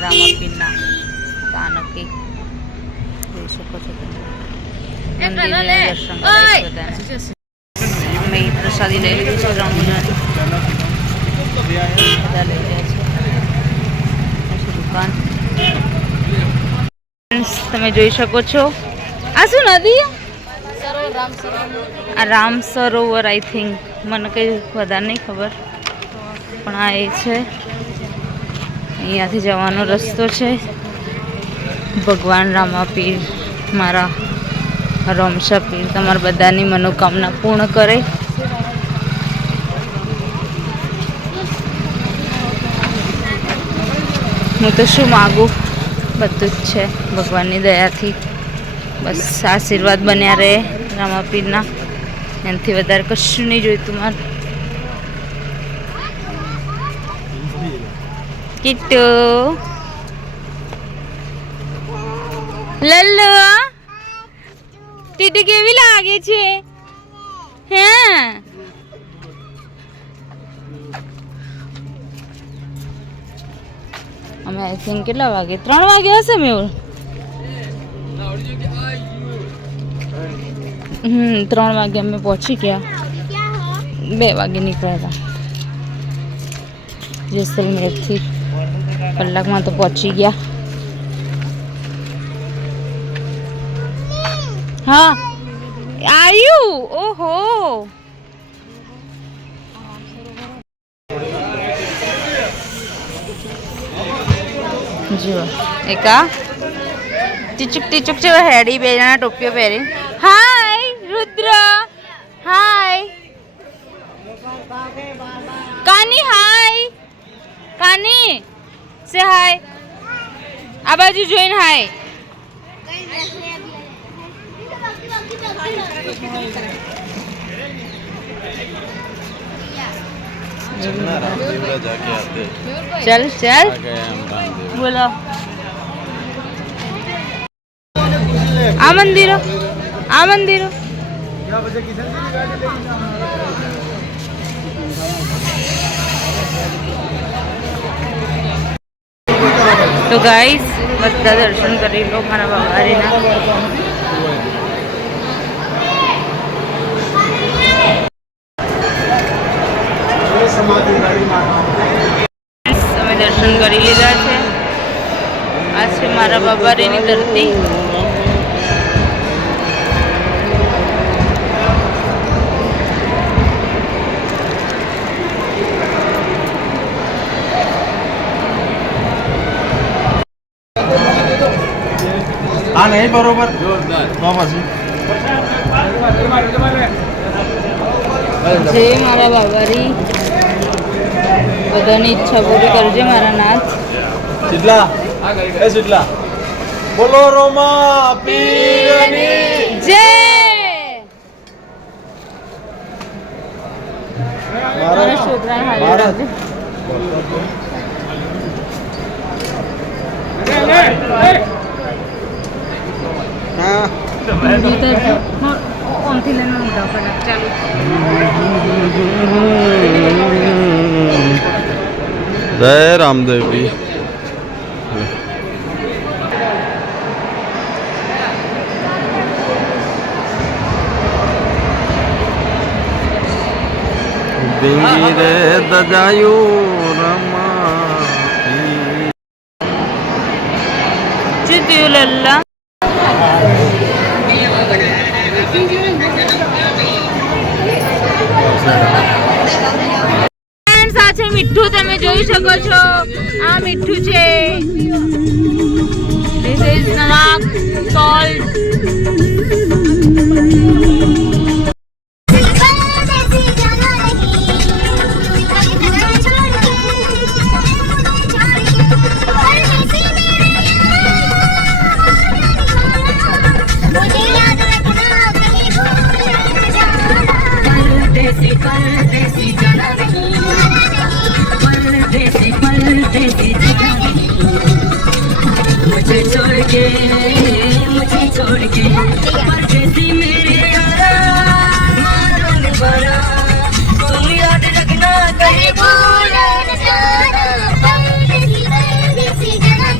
રામાપીરના કાનકી જોઈ શકો છો તમે મંદિરે દર્શન કરાવીશ બધાને અમે પ્રસાદી લઈ લીધી છે રમજાની બધા લઈ રહ્યા છે દુકાન તમે જોઈ શકો છો આ શું નદી આ રામ સરોવર આઈ થિંક મને કંઈ વધારે નહીં ખબર પણ આ એ છે અહીંયાથી જવાનો રસ્તો છે ભગવાન રામાપીર મારા રમશા પીર તમારા બધાની મનોકામના પૂર્ણ કરે હું તો શું માગું બધું જ છે ભગવાનની દયાથી બસ આશીર્વાદ બન્યા રહે રામાપીરના એનાથી વધારે કશું નહીં જોઈતું મારે કિટ્ટુ લલ્લુ ટીટી કેવી લાગે છે હે અમે આઈ થિંક કેટલા વાગે 3 વાગે હશે મેં 3 વાગે અમે પહોંચી ગયા 2 વાગે નીકળ્યા હતા જેસલમેરથી કલાકમાં તો પહોંચી ગયા હા આવ્યું ઓહો જો એકા ટીચુક છે હેડી બે જણા ટોપીઓ પહેરી હાય રુદ્ર હાય કાની હાય કાની સે હાય આ બાજુ જોઈને હાય चल चल बोलो आ मंदिर तो गाइस બધા દર્શન કરી લો મારા બાબારીના અમે દર્શન કરી લીધા છે આ છે મારા બાબારીની ધરતી हाँ नहीं बरोबर जय मारा बाबारी बधानी इच्छा पूरी करजे मारा नाथ शीतला ए शीतला बोलो रामापीરની जय मारा छोकरा हाले जय रामदेवी रे दजायु रमा लल्ला સાથે મીઠું તમે જોઈ શકો છો આ મીઠું છે ધીસ ઇઝ નમક સોલ્ટ मुझे छोड़ के परदेसी मेरे यारा मारोन बड़ा तुम याद रखना कहीं भूल न जाना परदेसी परदेसी जाना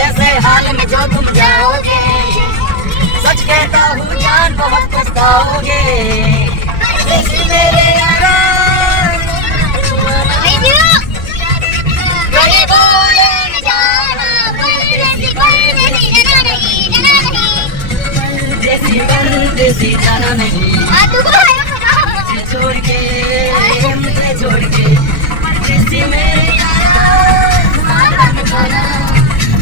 ऐसे हाल में जो तुम जाओगे, सच कहता हूँ जान बहुत पछताओगे। परदेसी मेरे यारा परदेसी जाना नहीं, मुझे छोड़ के, मुझे छोड़ के। परदेसी मेरे यारा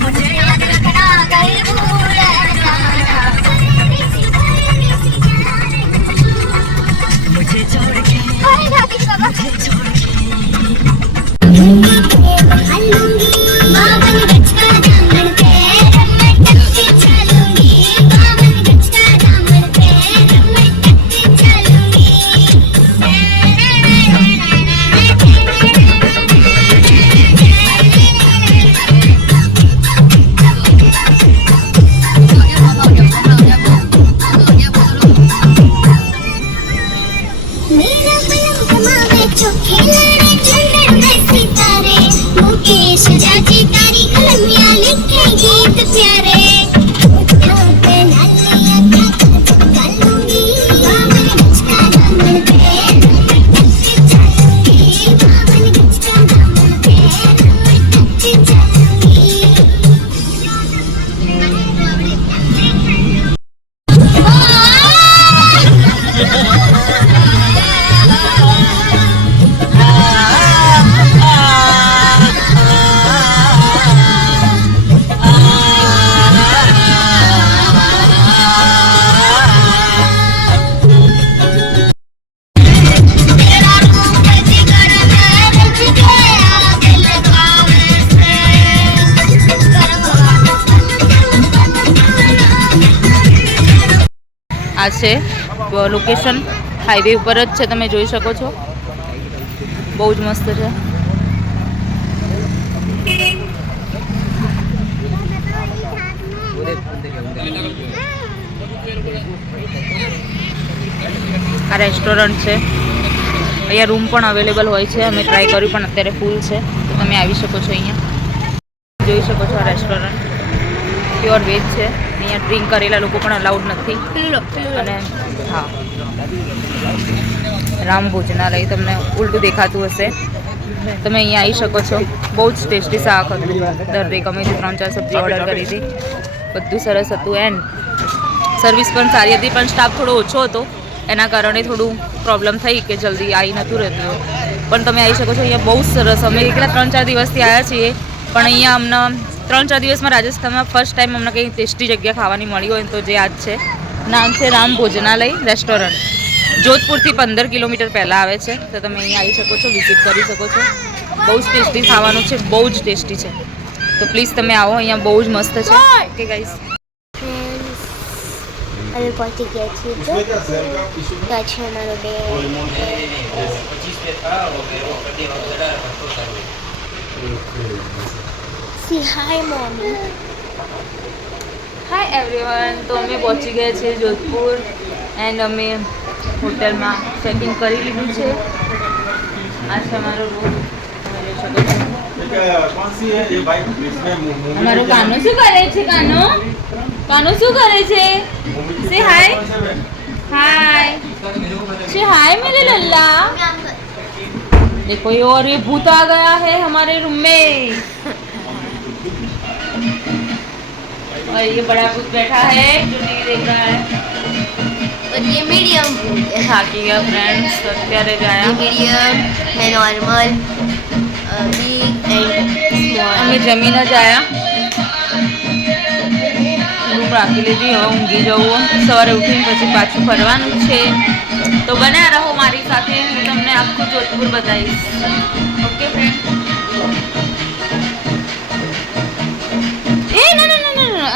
मुझे याद रखना, कहीं भूल जाना। मुझे छोड़ के, मुझे छोड़ के। આ છે લોકેશન, હાઈવે ઉપર જ છે, તમે જોઈ શકો છો. બહુ જ મસ્ત છે. આ રેસ્ટોરન્ટ છે. અહીંયા રૂમ પણ અવેલેબલ હોય છે. અમે ટ્રાય કર્યું પણ અત્યારે ફૂલ છે, તો તમે આવી શકો છો. અહીંયા જોઈ શકો છો. આ રેસ્ટોરન્ટ પ્યોર વેજ છે. અહીંયા ડ્રિંક કરેલા લોકો પણ અલાઉડ નથી. અને હા, રામ ભોજનાલય તમને ઉલટું દેખાતું હશે. તમે અહીંયા આવી શકો છો. બહુ જ ટેસ્ટી શાક હતું. દરેક અમે 3-4 સબ્જી ઓર્ડર કરી હતી. બધું સરસ હતું. એન્ડ સર્વિસ પણ સારી હતી, પણ સ્ટાફ થોડો ઓછો હતો. એના કારણે થોડું પ્રોબ્લેમ થઈ કે જલ્દી આવી નહોતું રહેતું. પણ તમે આવી શકો છો. અહીંયા બહુ સરસ. અમે કેટલા 3-4 દિવસથી આવ્યા છીએ, પણ અહીંયા અમને 3-4 દિવસમાં રાજસ્થાનમાં ફર્સ્ટ ટાઈમ અમને કંઈ ટેસ્ટી જગ્યા ખાવાની મળી હોય તો જે આજ છે. નામ છે રામ ભોજનાલય રેસ્ટોરન્ટ. જોધપુરથી 15 કિલોમીટર પહેલાં આવે છે. તો તમે અહીંયા આવી શકો છો, વિઝિટ કરી શકો છો. બહુ જ ટેસ્ટી ખાવાનું છે, બહુ જ ટેસ્ટી છે. તો પ્લીઝ તમે આવો. અહીંયા બહુ જ મસ્ત છે. ઓકે ગાઈસ, અમે પહોંચી ગયા છીએ. તો છે અમારો day. See hi mummy. Hi everyone. તો અમે પહોંચી ગયા છીએ જોધપુર. એન્ડ અમે હોટલમાં ચેકિંગ કરી લીધું છે. આ છે અમારો રૂમ. તમે જોઈ શકો છો. અમારો કાનો શું કરે છે? કાનો શું કરે છે? સે હાય. हाय से हाय मेरे लल्ला. देखो ये और ये भूत आ गया है हमारे रूम में. और ये बड़ा भूत बैठा है जो टीवी देख रहा है. और ये मीडियम થાકી ગયા ફ્રેન્ડ્સ. તો અત્યારે જ આયા. मीडियम है नॉर्मल बिग एंड स्मॉल. અમે જમીને જ આયા. રૂમ રાખી લીધી. હવે ઊંઘી જવું. સવારે ઉઠીને પછી પાછું ફરવાનું છે. તો બન્યા રહો મારી સાથે. હું તમને આખું જોધપુર બતાવીશ. Okay friend. એ ના ના ના ના.